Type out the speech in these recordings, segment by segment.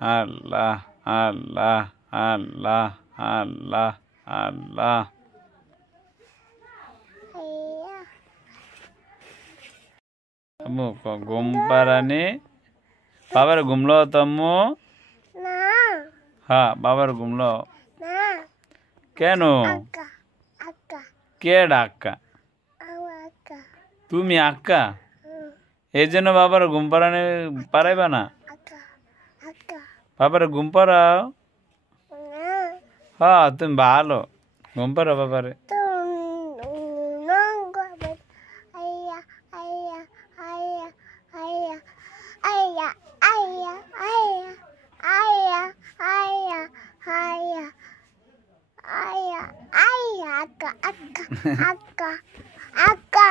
আল্লাহ আল্লাহ আল্লাহ আল্লাহ আল্লাহ আম্মু ঘুম পাড়ানি বাবার ঘুমলো তম্মু হ্যাঁ বাবার ঘুমলো কেন কে ডাক্কা তুমি আক্কা এই জন্য বাবার ঘুম পাড়ানি পারাইবা না বাবার ঘুম পাড়াও হ্যাঁ তুমি ভালো ঘুম পাড়াও বাবারে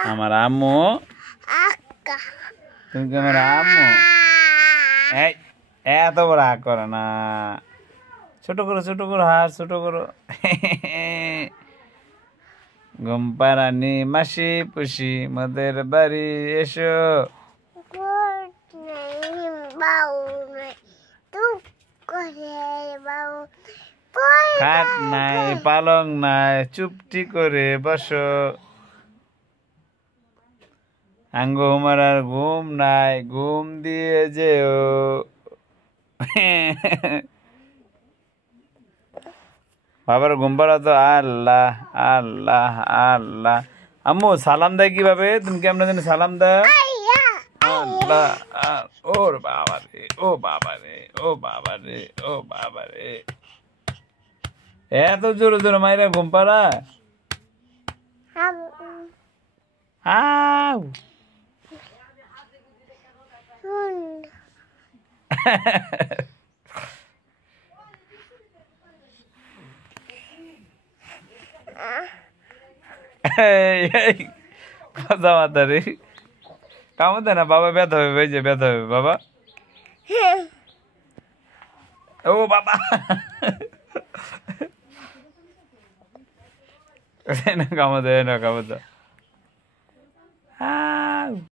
আমার আম্মু তুমি কি আমার আম্মু এত বড় আগ করে না ছোট করো হাত ছোট করো ঘুম পাড়ানি মাসি পুষি মোদের বাড়ি এসো খাট নাই পালং নাই চুপটি করে বসো আঙ্গ আর ঘুম নাই ঘুম দিয়ে যেও বাবার ঘুম পাড়া তো আল্লাহ আল্লাহ আল্লাহ আম্মু সালাম দেয় কিভাবে তুমি কেমন জানি সালাম দাও আল্লাহ ওর বাবা রে ও বাবা রে ও বাবা রে ও বাবা রে এত জোরে জোরে মাইরা ঘুম পাড়া আউ কথা মাথা রে কামতে না বাবা ব্যথা হবে এই যে ব্যথা হবে বাবা ও বাবা কামতে না কামতে